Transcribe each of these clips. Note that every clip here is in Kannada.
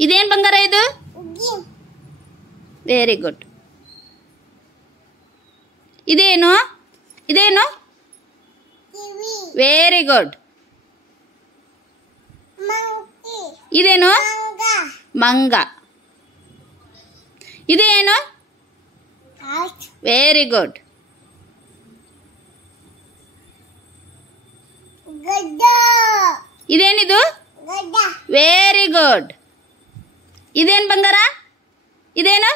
ಇದೇನು ಬಂಗಾರ ಇದು? Very good. ಇದೇನು? ಇದೇನು? Very good. ಇದೇನು? ಮಂಗ. ಇದೇನು? Very good. ಇದೇನಿದು? Very good. ಇದೇನು ಬಂಗಾರ? ಇದೇನು?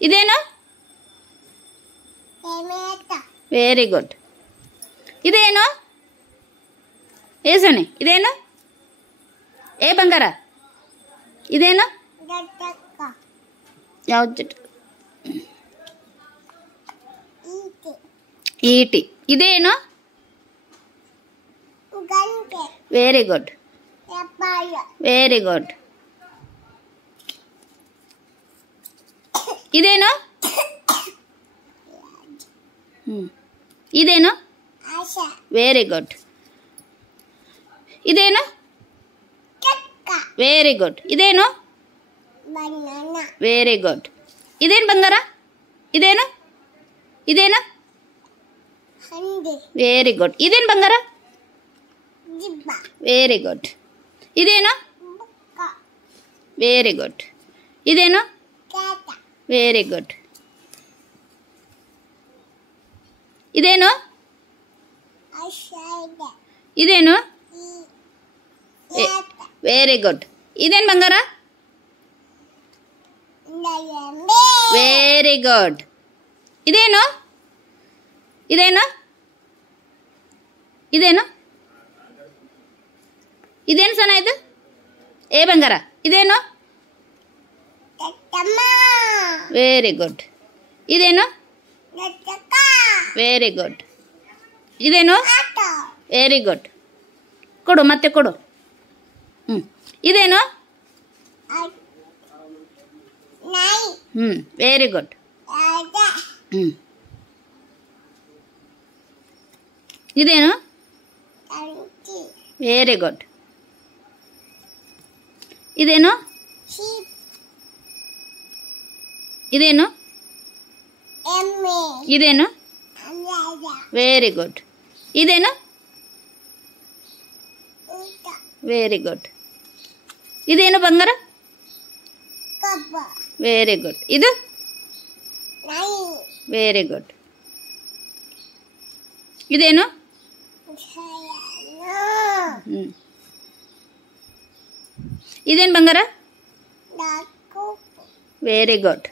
ಇದೇನು? Very good. ಇದೇನು? ಏ ಸೋನಿ ಇದೇನು? ಏ ಬಂಗಾರ ಇದೇನು? ಯಾವ್ದು? ಈಟಿ. ಇದೇನು? Very good. Very good. ಇದೇನು? ಇದೇನು? Very good. ಇದೇನು? Very good. ಇದೇನು? Very good. ಇದೇನು ಬಂಗಾರ? ಇದೇನು? ಇದೇನು? Very good. ಇದೇನು ಬಂಗಾರ? Very good. ಇದೇನು? Very good. ಇದೇನು? Very good. ಇದೇನು? ಇದೇನು? Very good. ಇದೇನು ಬಂಗಾರ? Very good. ಇದೇನು? ಇದೇನು? ಇದೇನು? ಇದೇನು ಸನ ಇದು? ಏ ಬಂಗಾರ ಇದೇನು? Very good. ಇದೇನು? Very good. ಇದೇನು? Very good. ಕೊಡು ಮತ್ತೆ ಕೊಡು. ಇದೇನು? Very good. ಇದೇನು? Very good. ಇದೇನು? ಇದೇನು? ಇದೇನು? Very good. ಇದೇನು? Very good. ಇದೇನು ಬಂಗಾರ? Very good. ಇದು? Very good. ಇದೇನು? ಇದೇನು ಬಂಗಾರ? Very good.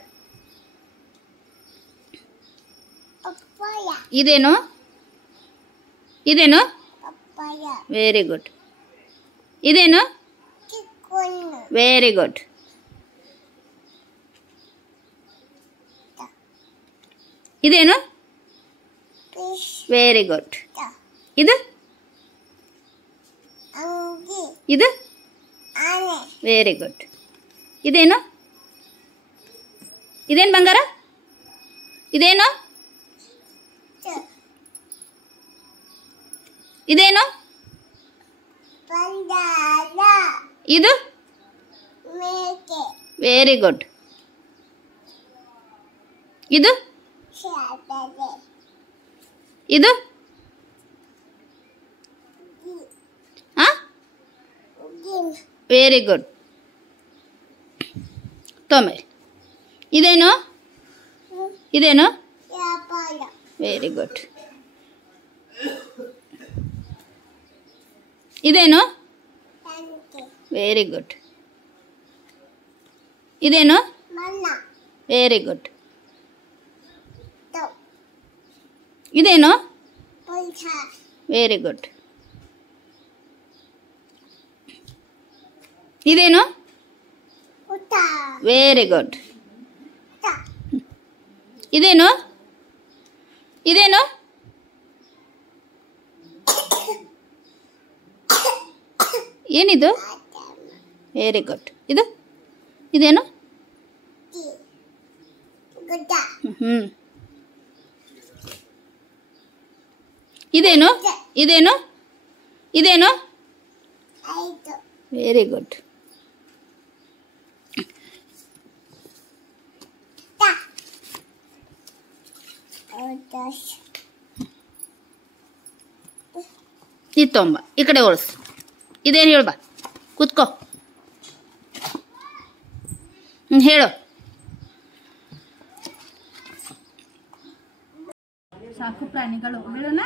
ಇದೇನು? ಇದೇನು? Very good. ಇದೇನು? Very good. ಇದೇನು? Very good. ಇದು? ಇದು? Very good. ಇದೇನು? ಇದೇನು ಬಂಗಾರ? ಇದೇನು? ಇದೇನು? ಇದು? Very good. ಇದು? ಇದು? Very good. ತೊಂಬರಿ. ಇದೇನು? ಇದೇನು? Very good. ಇದೇನು? Very good. ಇದೇನು? Very good. ಇದೇನು? Very good. ಇದೇನು? Very good. ಇದೇನು? ಇದೇನು? ಏನಿದು? Very good. ಇದು? ಇದೇನು? ಇದೇನು? ಇದೇನು? ಇದೇನು? Very good. ಇದು ತೊಂಬ ಈ ಕಡೆ ಓಡಿಸು. ಇದೇನು ಹೇಳು ಬಾ, ಕೂತ್ಕೋ. ಹೇಳು. ಸಾಕು ಪ್ರಾಣಿಗಳು ಹೇಳೋಣ.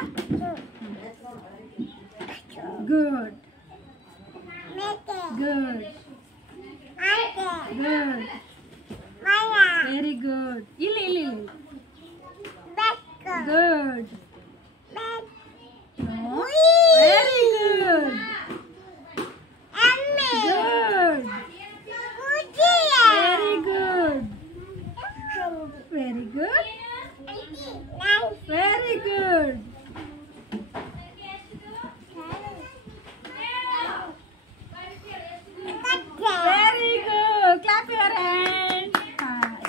Good good good very good. ಇಲ್ಲಿ ಇಲ್ಲಿ ಇಲ್ಲಿ good. Very good good very good very good very good. Very good. Clap your hand.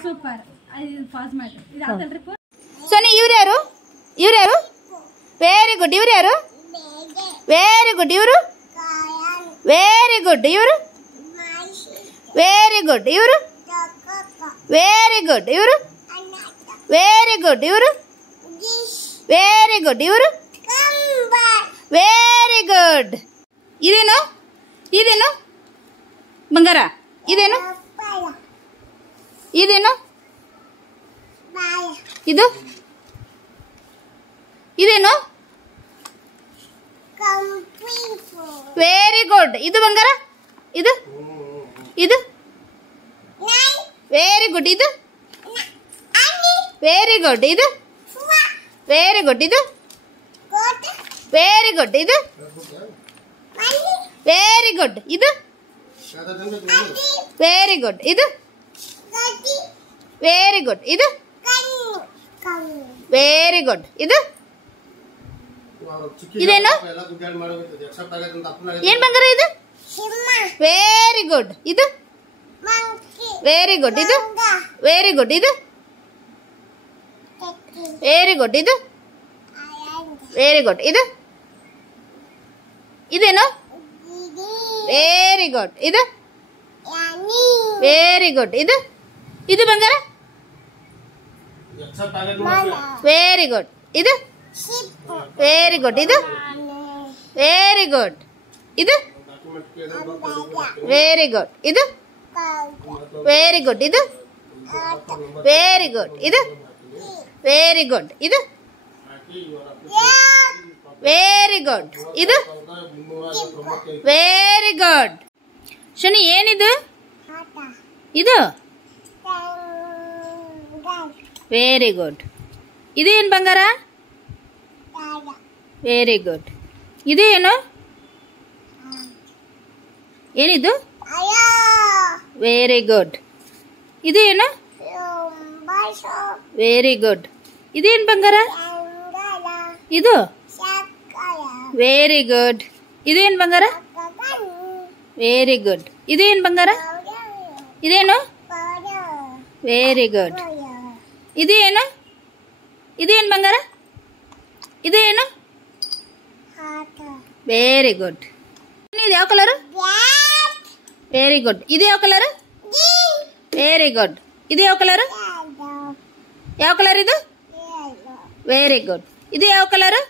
Super. ಇದು ಪಾಸ್ ಮಾಡಿ. ಇದು ಆತಲ್ರಿ. ಸೋನಿ ಇವ್ರು ಯಾರು? ಇವ್ರು ಯಾರು? Very good. ಇವ್ರು ಯಾರು? Very good. ಇವರು ವೆರಿ ಗುಡ್. ಇವರು ವೆರಿ ಗುಡ್. ಇವರು ವೆರಿ ಗುಡ್. ಇವರು ವೆರಿ ಗುಡ್. ಇವರು ವೆರಿ ಗುಡ್. ಇವರು ವೆರಿ ಗುಡ್. ಇದೇನು? ಇದೇನು ಬಂಗಾರ? ಇದೇನು? ಇದೇನು? ಇದು ಇದೇನು? Very good. ಇದು ಬಂಗಾರ? ಇದು ಇದು ವೆರಿ ಗುಡ್. ಇದು ವೆರಿ ಗುಡ್. ಇದು ವೆರಿ ಗುಡ್. ಇದು ವೆರಿ ಗುಡ್. ಇದು ವೆರಿ ಗುಡ್. ಇದು ವೆರಿ ಗುಡ್. ಇದು ವೆರಿ ಗುಡ್. ಇದು ವೆರಿ ಗುಡ್. ಇದು ಇದೇನು? ಏನ್ ಬಂಗಾರ ಇದು? Very good. ಇದು ವೆರಿ ಗುಡ್. ಇದು ವೆರಿ ಗುಡ್. ಇದು ವೆರಿ ಗುಡ್. ಇದು ವೆರಿ ಗುಡ್. ಇದು ಇದೇನು? Very good. ಇದು ವೆರಿ ಗುಡ್. ಇದು ಇದು ಬಂಗಾರ? Very good. ಇದು ವೆರಿ ಗುಡ್. ಇದು ವೆರಿ ಗುಡ್. ಇದು ವೆರಿ ಗುಡ್. ಇದು ವೆರಿ ಗುಡ್. ಇದು ವೆರಿ ಗುಡ್. ಇದು ವೆರಿ ಗುಡ್. ಇದು ವೆರಿ ಗುಡ್. ಇದು ವೆರಿ ಗುಡ್. ಶನಿ ಏನಿದು? ಇದು ವೆರಿ ಗುಡ್. ಇದು ಏನು ಬಂಗಾರ? Very good. ಇದು ಏನು? ಏನಿದು? Very good. ಇದು ಏನು? Very good. ಇದೇನು ಬಂಗಾರ? ಇದು ವೆರಿ ಗುಡ್. ಇದೇನು ಬಂಗಾರ? Very good. ಇದೇನು ಬಂಗಾರ? ಇದೇನು? Very good. ಇದು ಏನು? ಇದೇನು ಬಂಗಾರ? ಇದು ಏನು? Very good. ಇದು ಯಾವ ಕಲರು? Very good. ಇದು ಯಾವ ಕಲರು? Very good. ಇದು ಯಾವ ಕಲರು? ಯಾವ ಕಲರ್ ಇದು? Very good. ಇದು ಯಾವ ಕಲರು?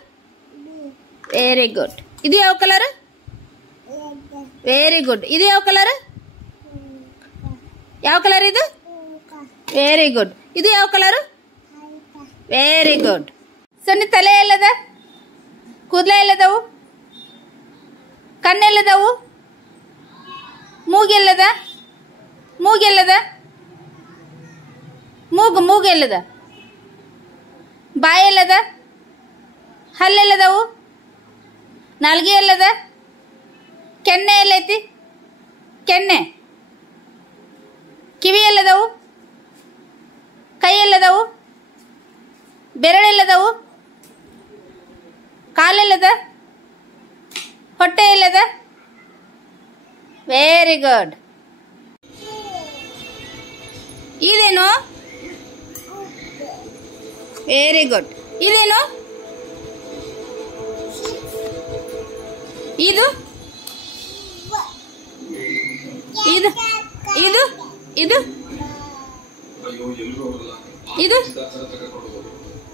Very good. ಇದು ಯಾವ ಕಲರು? Very good. ಇದು ಯಾವ ಕಲರು? ಯಾವ ಕಲರ್ ಇದು? Very good. ಇದು ಯಾವ ಕಲರು? Very good. ಸೊನ್ನೆ ತಲೆ ಎಲ್ಲದ? ಕೂದಲ ಎಲ್ಲದವು? ಕಣ್ಣೆಲ್ಲದವು? ಮೂಗೆಲ್ಲದ? ಮೂಗೆಲ್ಲದ? ಮೂಗೆಲ್ಲದ? ಬಾಯೆಲ್ಲದ? ಹಲ್ಲೆಲ್ಲದವು? ನಾಲ್ಗೆ ಎಲ್ಲದ? ಕೆನ್ನೆ ಎಲ್ಲೈತಿ? ಕೆನ್ನೆ? ಕಿವಿ ಎಲ್ಲದವು? ಕೈ ಎಲ್ಲದವು? ಬೆರಳೆಲ್ಲದವು? ಕಾಲೆಲ್ಲದ? ಹೊಟ್ಟೆ ಎಲ್ಲದ? Very good. ಇದೇನು? Very good. ಇದೇನು? ಇದು ಇದು ಇದು ಇದು ಇದು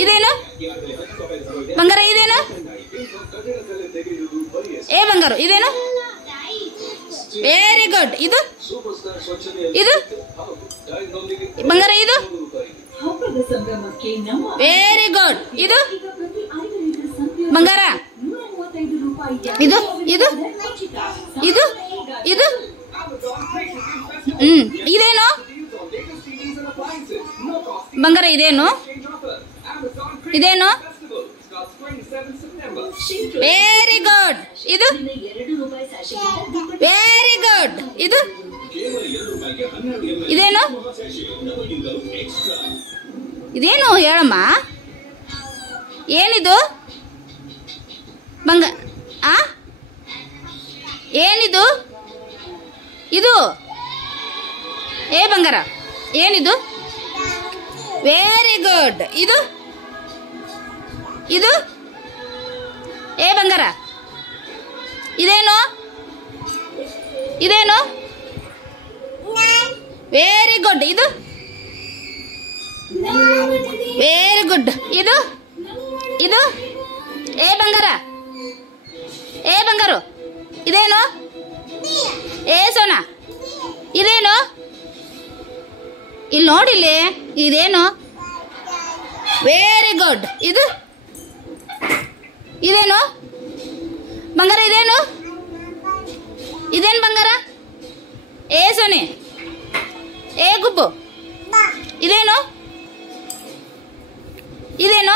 ಇದೇನು ಬಂಗಾರ? ಇದೇನು? ಏ ಬಂಗಾರು ಇದೇನು? Very good. ಇದು ಇದು ಬಂಗಾರ? ಇದು ವೆರಿ ಗುಡ್. ಇದು ಬಂಗಾರ? ಇದು ಇದು ಇದು ಇದು ಇದೇನು ಬಂಗಾರ? ಇದೇನು? ಇದೇನು? Very good. ಇದು ವೆರಿ ಗುಡ್. ಇದು ಇದೇನು? ಇದೇನು ಹೇಳಮ್ಮ? ಏನಿದು ಏನಿದು? ಇದು ಏ ಬಂಗಾರ ಏನಿದು? Very good. ಇದು ಇದು ಏ ಬಂಗಾರ? ಇದೇನು? ಇದೇನು? Very good. ಇದು ವೆರಿ ಗುಡ್. ಇದು ಇದು ಏ ಬಂಗಾರ? ಏ ಬಂಗಾರು ಇದೇನು? ಏ ಸೋನಾ ಇದೇನು? ಇಲ್ಲಿ ನೋಡಿಲ್ಲಿ ಇದೇನು? Very good. ಇದು ಇದೇನು ಬಂಗಾರ? ಇದೇನು? ಇದೇನು ಬಂಗಾರ? ಏ ಸೋನಿ ಏ ಗುಬ್ಬು ಇದೇನು? ಇದೇನು?